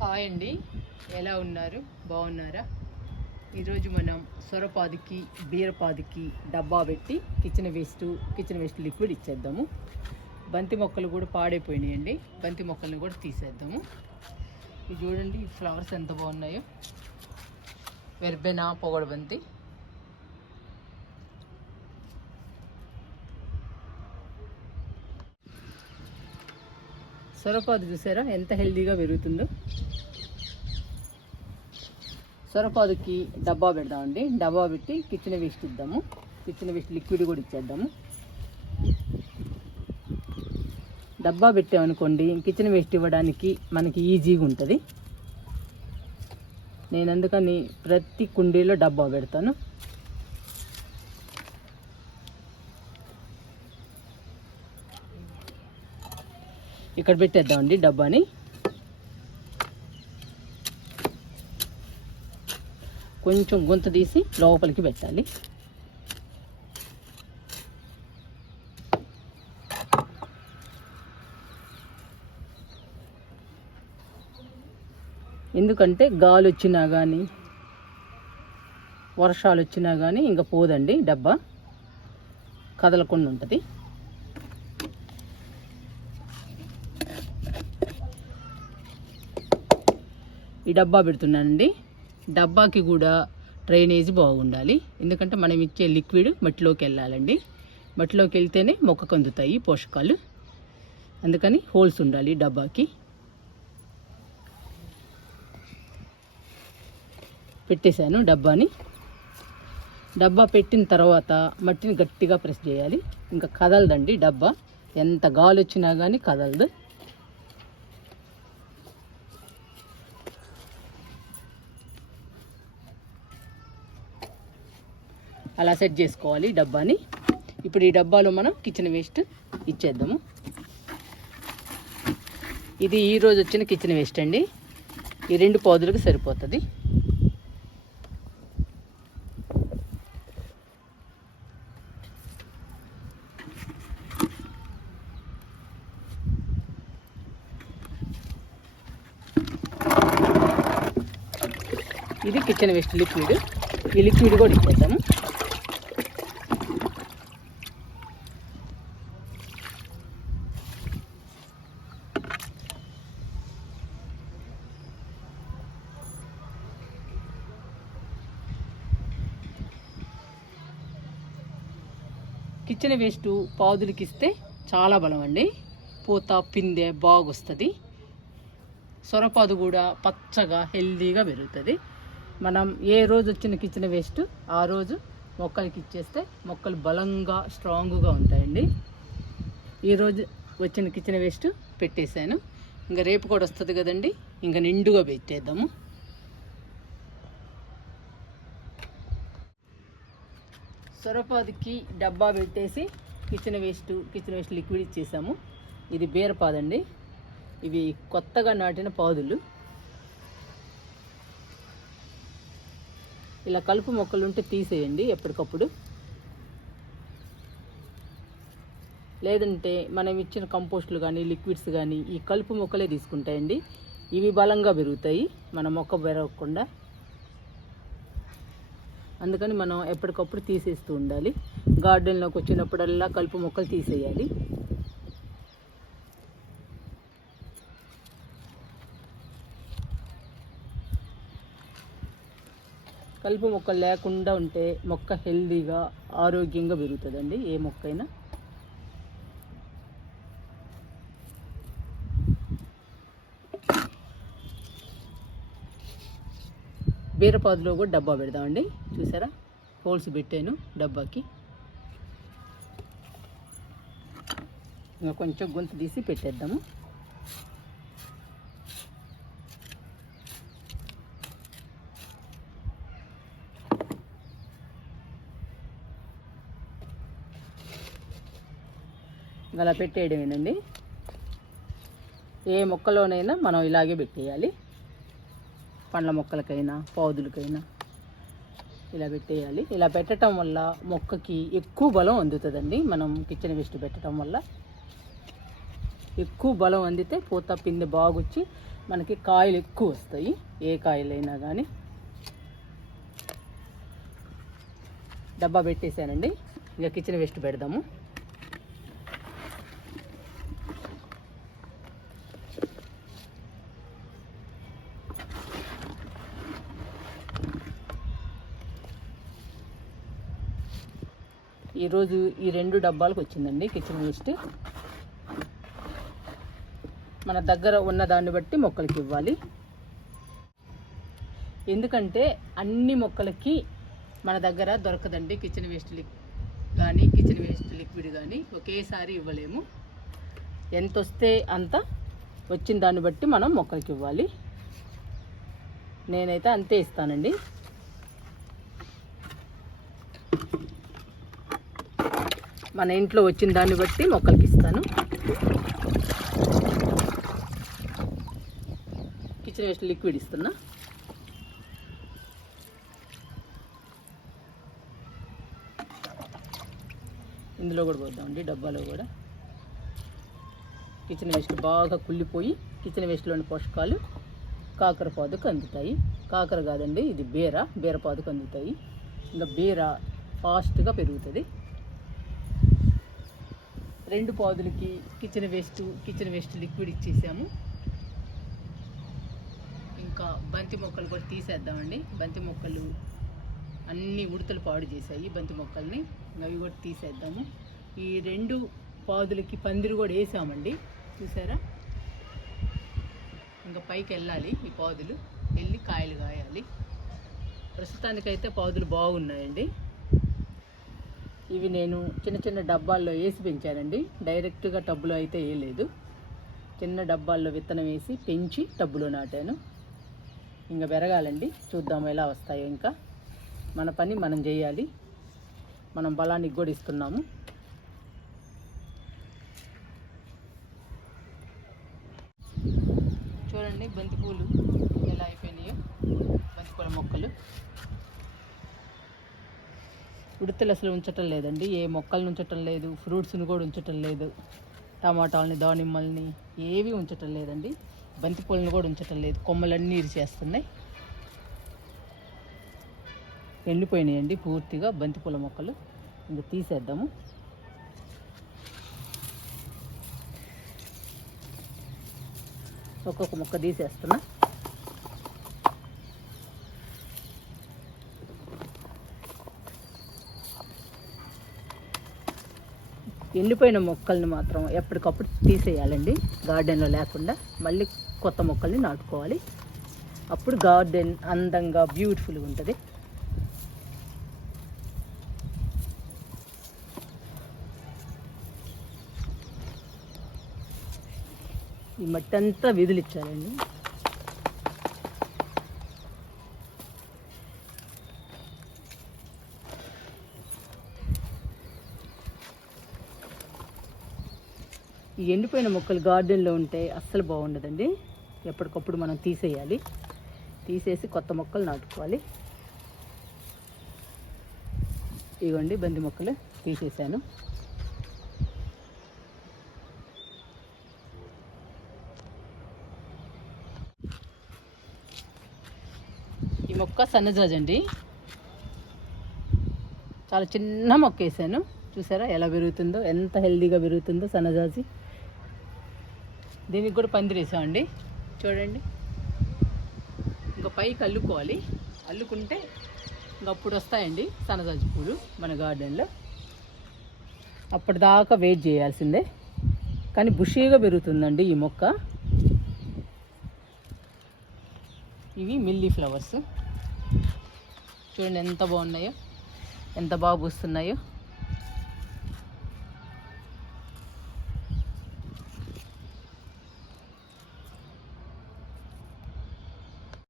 Hi అండి, ఎలా ఉన్నారు? బాగున్నారా? ఈరోజు మనం సొరపాదికి బీరపాదికి డబ్బా పెట్టి కిచెన్ వేస్ట్ లిక్విడ్ ఇచ్చేద్దాము. బంతి మొక్కలు కూడా పాడైపోయినాయండి, బంతి మొక్కలను కూడా తీసేద్దాము. ఇది చూడండి, ఈ ఫ్లవర్స్ ఎంత బాగున్నాయో. వెర్బెనా పొగడబంతి. సొరపాదు చూసారా ఎంత హెల్దీగా పెరుగుతుందో. సొరపాదుకి డబ్బా పెడదామండి. డబ్బా పెట్టి కిచెన్ వేస్ట్ ఇద్దాము. కిచెన్ వేస్ట్ లిక్విడ్ కూడా ఇచ్చేద్దాము. డబ్బా పెట్టామనుకోండి, కిచెన్ వేస్ట్ ఇవ్వడానికి మనకి ఈజీగా ఉంటుంది. నేను అందుకని ప్రతి కుండీలో డబ్బా పెడతాను. ఇక్కడ పెట్టేద్దామండి డబ్బాని. కొంచెం గుంత తీసి లోపలికి పెట్టాలి. ఎందుకంటే గాలి వచ్చినా కానీ వర్షాలు వచ్చినా కానీ ఇంకా పోదండి, డబ్బా కదలకుండా ఉంటుంది. ఈ డబ్బా పెడుతున్నానండి. డబ్బాకి కూడా డ్రైనేజ్ బాగుండాలి. ఎందుకంటే మనం ఇచ్చే లిక్విడ్ మట్టిలోకి వెళ్ళాలండి. మట్టిలోకి వెళ్తేనే మొక్కకు అందుతాయి పోషకాలు. అందుకని హోల్స్ ఉండాలి డబ్బాకి. పెట్టేశాను డబ్బాని. డబ్బా పెట్టిన తర్వాత మట్టిని గట్టిగా ప్రెస్ చేయాలి. ఇంకా కదలదండి డబ్బా, ఎంత గాలి వచ్చినా కానీ కదలదు. అలా సెట్ చేసుకోవాలి డబ్బాని. ఇప్పుడు ఈ డబ్బాలో మనం కిచెన్ వేస్ట్ ఇచ్చేద్దాము. ఇది ఈరోజు వచ్చిన కిచెన్ వేస్ట్ అండి. ఈ 2 పాదులకు సరిపోతుంది. ఇది కిచెన్ వేస్ట్ లిక్విడ్. ఈ లిక్విడ్ కూడా ఇచ్చేద్దాము. కిచెన్ వేస్ట్ పాదులకి ఇస్తే చాలా బలం అండి. పూత పిందె బాగొస్తుంది. సొరపాదు కూడా పచ్చగా హెల్దీగా పెరుగుతుంది. మనం ఏ రోజు వచ్చిన కిచెన్ వేస్ట్ ఆ రోజు మొక్కలకి ఇచ్చేస్తే మొక్కలు బలంగా స్ట్రాంగ్గా ఉంటాయండి. ఈరోజు వచ్చిన కిచెన్ వేస్ట్ పెట్టేశాను. ఇంకా రేపు కూడా వస్తుంది కదండి, ఇంకా నిండుగా పెట్టేద్దాము. సొరపాదుకి డబ్బా పెట్టేసి కిచెన్ వేస్ట్ లిక్విడ్ ఇచ్చేసాము. ఇది బీరపాదండి. ఇవి కొత్తగా నాటిన పాదులు. ఇలా కలుపు మొక్కలు ఉంటే తీసేయండి ఎప్పటికప్పుడు. లేదంటే మనం ఇచ్చిన కంపోస్టులు కానీ లిక్విడ్స్ కానీ ఈ కలుపు మొక్కలే తీసుకుంటాయండి. ఇవి బలంగా పెరుగుతాయి మన మొక్క పెరగకుండా. అందుకని మనం ఎప్పటికప్పుడు తీసేస్తూ ఉండాలి. గార్డెన్లోకి వచ్చినప్పుడల్లా కలుపు మొక్కలు తీసేయాలి. కలుపు మొక్కలు లేకుండా ఉంటే మొక్క హెల్దీగా ఆరోగ్యంగా పెరుగుతుందండి, ఏ మొక్క అయినా. బీరపాదులో కూడా డబ్బా పెడదామండి. చూసారా, హోల్స్ పెట్టాను డబ్బాకి. ఇంకా కొంచెం గొంతు తీసి పెట్టేద్దాము. అలా పెట్టేయడమేనండి. ఏ మొక్కలోనైనా మనం ఇలాగే పెట్టేయాలి. పండ్ల మొక్కలకైనా పాదులకైనా ఇలా పెట్టేయాలి. ఇలా పెట్టడం వల్ల మొక్కకి ఎక్కువ బలం అందుతుందండి. మనం కిచెన్ వేస్ట్ పెట్టడం వల్ల ఎక్కువ బలం అందితే పూత పిందె బాగొచ్చి మనకి కాయలు ఎక్కువ వస్తాయి, ఏ కాయలైనా కానీ. డబ్బా పెట్టేశానండి, ఇంకా కిచెన్ వేస్ట్ పెడదాము. ఈరోజు ఈ 2 డబ్బాలకు వచ్చిందండి కిచెన్ వేస్ట్. మన దగ్గర ఉన్న దాన్ని బట్టి మొక్కలకి ఇవ్వాలి. ఎందుకంటే అన్ని మొక్కలకి మన దగ్గర దొరకదండి కిచెన్ వేస్ట్ కానీ కిచెన్ వేస్ట్ లిక్విడ్ కానీ ఒకేసారి ఇవ్వలేము. ఎంత వస్తే అంత వచ్చిన దాన్ని బట్టి మనం మొక్కలకి ఇవ్వాలి. నేనైతే అంతే ఇస్తానండి. మన ఇంట్లో వచ్చిన దాన్ని బట్టి మొక్కలకి ఇస్తాను. కిచెన్ వేస్ట్ లిక్విడ్ ఇస్తున్నా. ఇందులో కూడా పోద్దామండి, డబ్బాలో కూడా. కిచెన్ వేస్ట్ బాగా కుళ్ళిపోయి కిచెన్ వేస్ట్లోని పోషకాలు కాకర పాదుకు అందుతాయి. కాకర కాదండి, ఇది బీర పాదుకు అందుతాయి. ఇంకా బీర ఫాస్ట్గా పెరుగుతుంది. 2 పాదులకి కిచెన్ వేస్ట్ లిక్విడ్ ఇచ్చేసాము. ఇంకా బంతి మొక్కలు కూడా తీసేద్దామండి. బంతి మొక్కలు అన్ని ఉడతలు పాడు చేశాయి బంతి మొక్కల్ని, అవి కూడా తీసేద్దాము. ఈ 2 పాదులకి పందిరి కూడా వేసామండి, చూసారా. ఇంకా పైకి వెళ్ళాలి, ఈ పాదులు వెళ్ళి కాయలు కాయాలి. ప్రస్తుతానికైతే పాదులు బాగున్నాయండి. ఇవి నేను చిన్న చిన్న డబ్బాల్లో వేసి పెంచానండి, డైరెక్ట్గా టబ్బులో అయితే వేయలేదు. చిన్న డబ్బాల్లో విత్తనం వేసి పెంచి టబ్బులో నాటాను. ఇంకా పెరగాలండి, చూద్దాం ఎలా వస్తాయో. ఇంకా మన పని మనం చేయాలి, మనం బలానికి కూడా ఇస్తున్నాము. చూడండి బంతిపూలు ఎలా అయిపోయినాయో, బంతిపూల మొక్కలు. ఉడతలు అసలు ఉంచటం లేదండి, ఏ మొక్కలను ఉంచటం లేదు, ఫ్రూట్స్ని కూడా ఉంచటం లేదు. టమాటాలని, దానిమ్మల్ని ఏవి ఉంచటం లేదండి. బంతిపూలను కూడా ఉంచటం లేదు, కొమ్మలన్నీ ఇరిచేస్తున్నాయి. ఎండిపోయినాయండి పూర్తిగా బంతిపూల మొక్కలు. ఇంకా తీసేద్దాము. ఒక్కొక్క మొక్క తీసేస్తున్నా. ఎండిపోయిన మొక్కల్ని మాత్రం ఎప్పటికప్పుడు తీసేయాలండి, గార్డెన్లో లేకుండా. మళ్ళీ కొత్త మొక్కల్ని నాటుకోవాలి, అప్పుడు గార్డెన్ అందంగా బ్యూటిఫుల్గా ఉంటుంది. ఈ మట్టి అంతా విదిలిచ్చాలండి. ఈ ఎండిపోయిన మొక్కలు గార్డెన్లో ఉంటే అస్సలు బాగుండదండి, ఎప్పటికప్పుడు మనం తీసేయాలి. తీసేసి కొత్త మొక్కలు నాటుకోవాలి. ఇవ్వండి బంతి మొక్కలు తీసేసాను. ఈ మొక్క సన్నజాజి అండి, చాలా చిన్న మొక్క వేసాను. చూసారా ఎలా పెరుగుతుందో, ఎంత హెల్దీగా పెరుగుతుందో సన్నజాజి. దీనికి కూడా పందిరేసామండి, చూడండి. ఇంకా పైకి అల్లుకోవాలి, అల్లుకుంటే ఇంకా అప్పుడు వస్తాయండి సన్నజాజి పూలు మన గార్డెన్లో. అప్పటిదాకా వెయిట్ చేయాల్సిందే, కానీ బుషీగా పెరుగుతుందండి ఈ మొక్క. ఇవి మిల్లీ ఫ్లవర్స్, చూడండి ఎంత బాగున్నాయో, ఎంత బాగా పూస్తున్నాయో.